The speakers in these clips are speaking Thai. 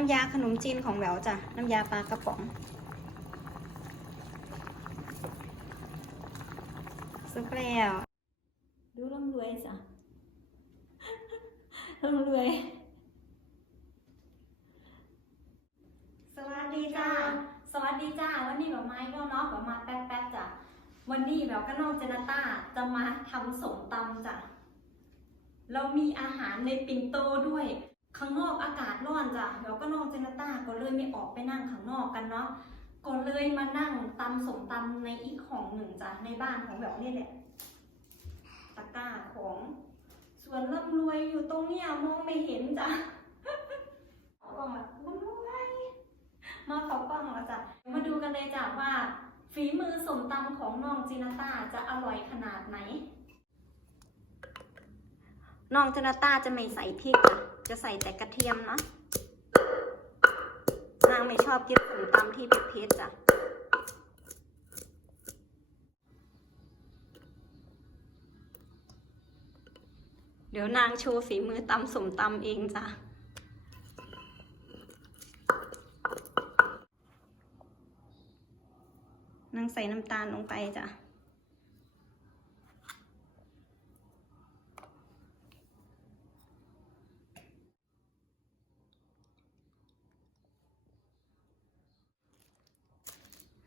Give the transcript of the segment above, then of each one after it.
น้ำยาขนมจีนของแหววจ้ะ น้ำยาปลากระป๋อง สุกแล้วดูร่ำรวยจ้ะร่ำรวย สวัสดีจ้า สวัสดีจ้า วันนี้แบบไม้ก็เนาะแบบมาแป๊บๆจ้ะ วันนี้แบบก็น้องเจนต้าจะมาทำสมตำจ้ะ เรามีอาหารในปิ่นโตด้วย ข้างนอกอากาศร้อนจ้ะแล้วก็น้องเจนต้าก็เลยไม่ออกไปนั่งข้างนอกกันเนาะก็เลยมานั่งตำสมตำในอีกของหนึ่งจ้ะในบ้านของแบบนี้แหละตะกร้าของส่วนร่ำรวยอยู่ตรงเนี้ยมองไม่เห็นจ้ะเอากล้องมาร่ำรวยมาเขากล้องล้วจ้ะมาดูกันเลยจ้ะว่าฝีมือสมตำของน้องจีนาตาจะอร่อยขนาดไหนน้องจีนาตาจะไม่ใส่พริกจ้ะ จะใส่แต่กระเทียมเนาะนางไม่ชอบกินสมตำที่เผ็ดๆจ้ะเดี๋ยวนางโชว์ฝีมือตำสมตำเองจ้ะ นางใส่น้ำตาลลงไปจ้ะ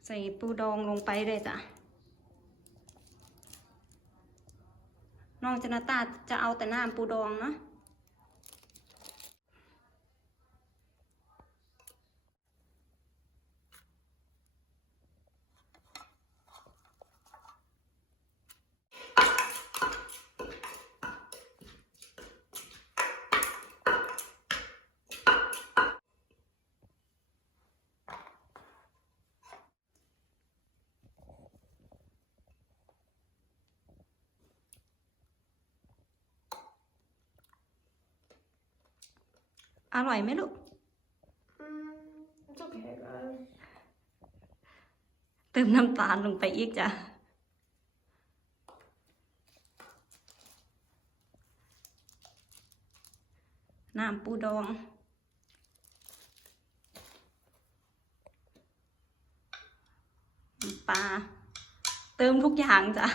ใส่ปูดองลงไปเลยจ้ะน้องจนาตาจะเอาแต่น้ำปูดองเนาะ อร่อยไหมลูก Mm, it's okay, guys. เติมน้ำตาลลงไปอีกจ้ะ น้ำปูดองน้ำปลา เติมทุกอย่างจ้ะ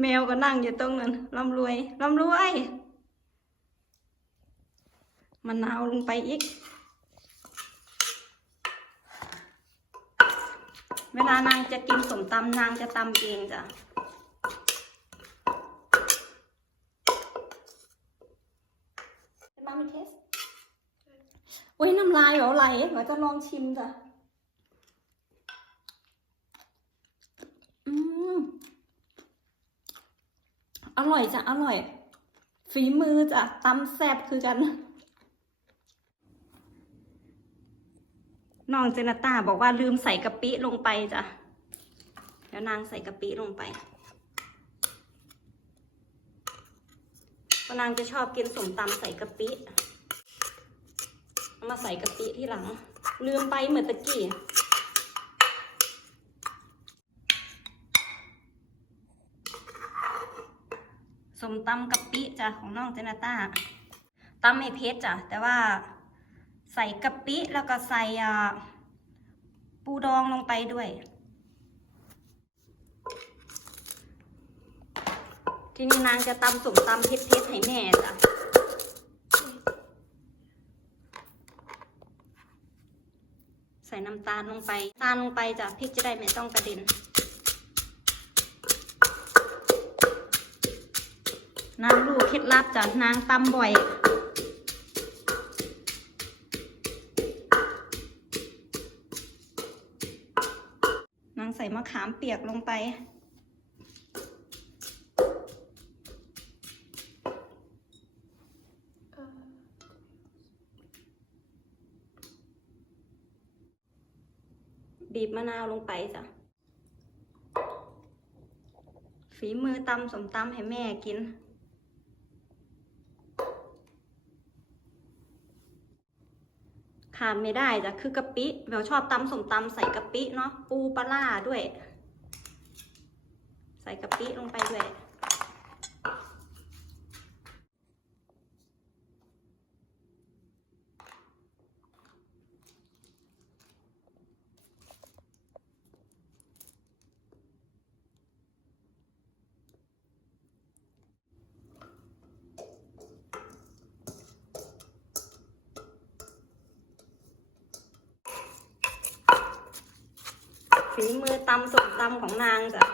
แมวก็นั่งอยู่ตรงนั้นร่ำรวยร่ำรวย มะนาวลงไปอีก เวลานางจะกินสมตำนางจะตำเองจ้ะมามีเทสอุ้ยน้ำลายเหรอไหลเราจะลองชิมจ้ะอืมอร่อยจ้ะ อร่อย ฝีมือจ้ะตำแซ่บคือกัน น้องเจนตาบอกว่าลืมใส่กะปิลงไปจ้ะเดี๋ยวนางใส่กะปิลงไปเพราะนางจะชอบกินสมตำใส่กะปิมาใส่กะปิที่หลัง ลืมไปเหมือนตะกี้สมตำกะปิจ้ะของน้องเจนตาตำไม่เผ็ดจ้ะแต่ว่า ใส่กะปิแล้วก็ใส่ปูดองลงไปด้วย ทีนี้นางจะตำสุ่มตำเผ็ดๆให้แม่จ้ะใส่น้ำตาลลงไป ตาลลงไปจ้ะพริกจะได้ไม่ต้องกระเด็น นางรู้เคล็ดลับจ้ะนางตำบ่อยะขามเปียกลงไป บีบมะนาวลงไปจ้ะ ฝีมือตำสมตำให้แม่กิน ขาดไม่ได้จ้ะคือกะปิเบลชอบตำสมตำใส่กะปิเนาะปูปลาร่าด้วย ใส่กะปิลงไปด้วย น ฝีมือตำสุดตำของนางจ้ะ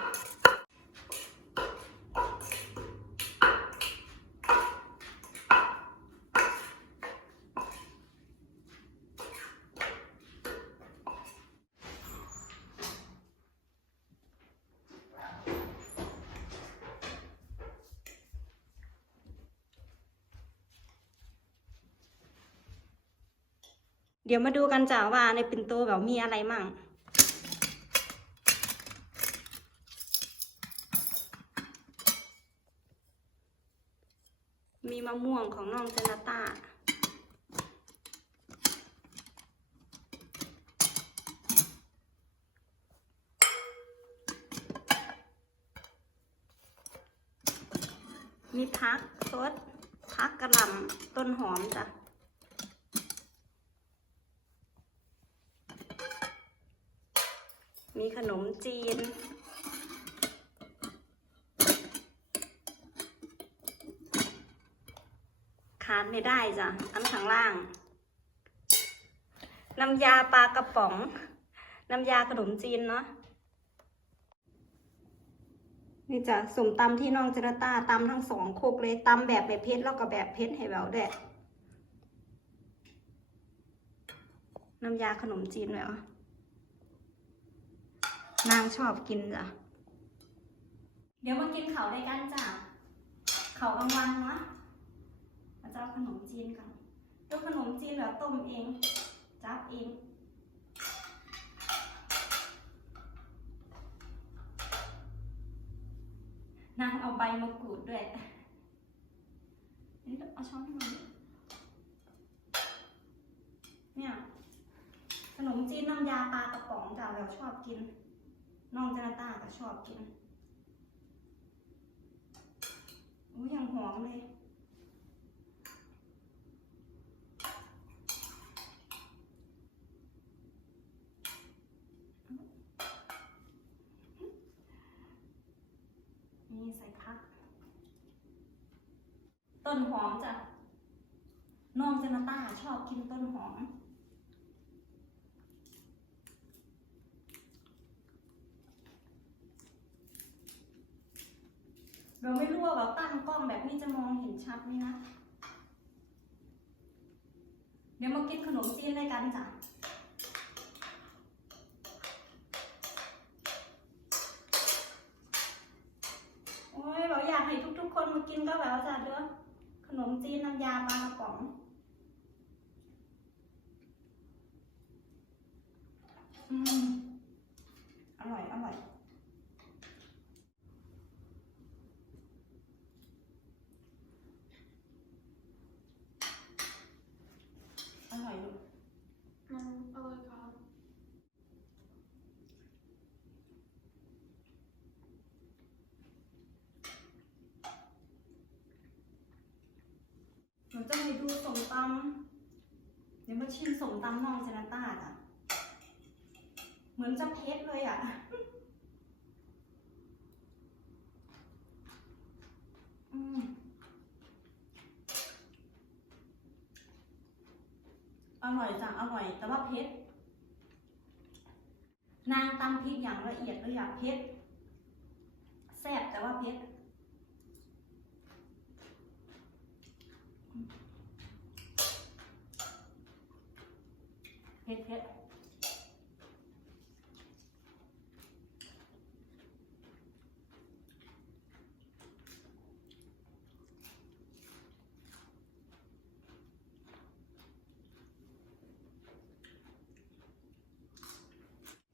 เดี๋ยวมาดูกันจ้ะว่าในปิ่นโตแบบมีอะไรมั่ง มีมะม่วงของน้องเจนาต้ามีพักซดพักกระหล่ำต้นหอมจ้ะมีขนมจีน ขาด ไม่ได้จ้ะอันข้างล่าง น้ำยาปลากระป๋อง น้ำยาขนมจีนเนาะนี่จ้ะสมตำที่น้องเจรตาตำทั้งสองโคกเลยตำแบบแบบเพชรแล้วก็แบบเพชรให้แววด้วยน้ำยาขนมจีนเลยเหรอนางชอบกินจ้ะ เดี๋ยวมากินเขาด้วยกันจ้ะ เขากลางวันเนาะ เจ้าขนมจีนกันตัวขนมจีนแบบต้มเอง จับเองนางเอาใบมะกรูดด้วยนี่เอาช้อนให้หน่อยเนี่ยขนมจีนน้ำยาปลากระป๋องจ้ะเราชอบกิน น้องจนาต้าก็ชอบกินอุ้ยยังหอมเลย นี่ใส่พัก ต้นหอมจ้ะน้องจนาต้าชอบกินต้นหอม เราไม่รู้ว่าแบบตั้งกล้องแบบนี้จะมองเห็นชัดไหมนะ เดี๋ยวมากินขนมจีนด้วยกันจ้ะโอ้ยแบบอยากให้ทุกๆคนมากินก็แบบว่าจ้ะเด้อ ขนมจีนน้ำยาปลากระป๋อง อืม อร่อย อร่อย อร่อยลูก Mm, I like that. หนูจะให้ดูสม ตำเดี๋ยวมาชิมสมตำน้องเจนต้าจ้ะเหมือนจะเทสเลยอะอืมอร่อยจ้ะอร่อย แต่ว่าเผ็ดนางตำพริกอย่างละเอียดเลยอะเผ็ดซ่บแต่ว่าเผ็ด เผ็ดเผ็ด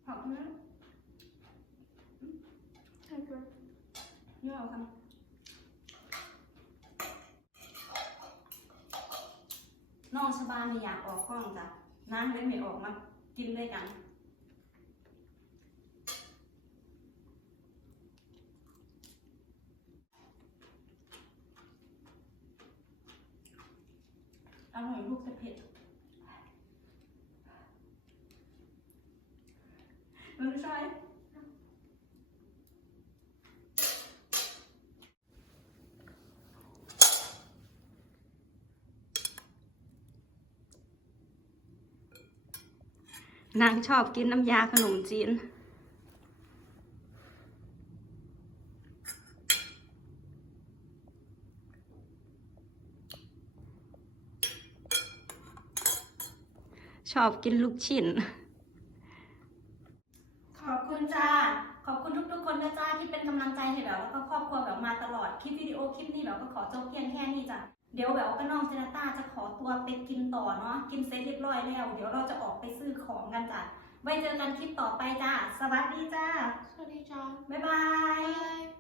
หอมนะ Thank you. เยอะเอาค่ะน้องชบาเนี่ยอยากออกกล้องจ้ะ น้ำเลยไม่ออกมากินด้วยกันอร่อยลูกจะเผ็ด นางชอบกินน้ำยาขนมจีน ชอบกินลูกชิ้น ขอบคุณจ้า ขอบคุณทุกๆคนนะจ้าที่เป็นกำลังใจให้แบบแล้วก็ครอบครัวแบบมาตลอด คลิปวิดีโอคลิปนี้แบบก็ขอจบเพียงแค่นี้จ้า เดี๋ยวแบบก็น้องเจนาต้าจะขอตัวไปกินต่อเนาะกินเสร็จเรียบร้อยแล้ว เดี๋ยวเราจะออกไปซื้อของกันจ้ะไว้เจอกันคลิปต่อไปจ้าสวัสดีจ้า Sorry, John. บ๊ายบาย Bye.